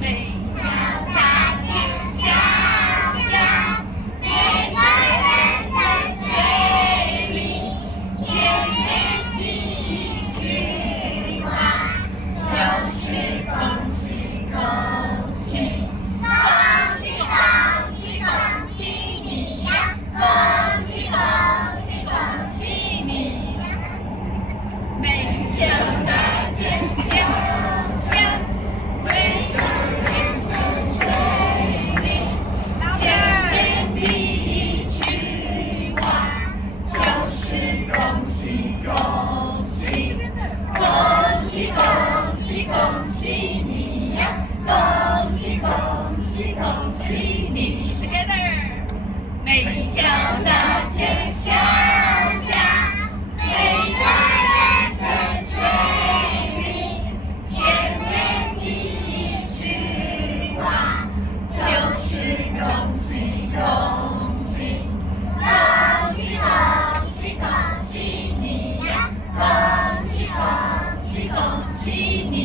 每条大街小巷，每个人的嘴里，见面第一句话就是恭喜恭喜，恭喜恭喜恭喜你呀，恭喜恭喜恭喜你呀！每条大街小巷，每个人的嘴里，见面第一句话就是恭喜恭喜，恭喜恭喜恭喜你呀，恭喜恭喜恭喜你 ！Together， 每条大街小巷，每个人的嘴里，见面第一句话就是恭喜恭喜，恭喜恭喜恭喜你呀，恭喜恭喜恭喜你！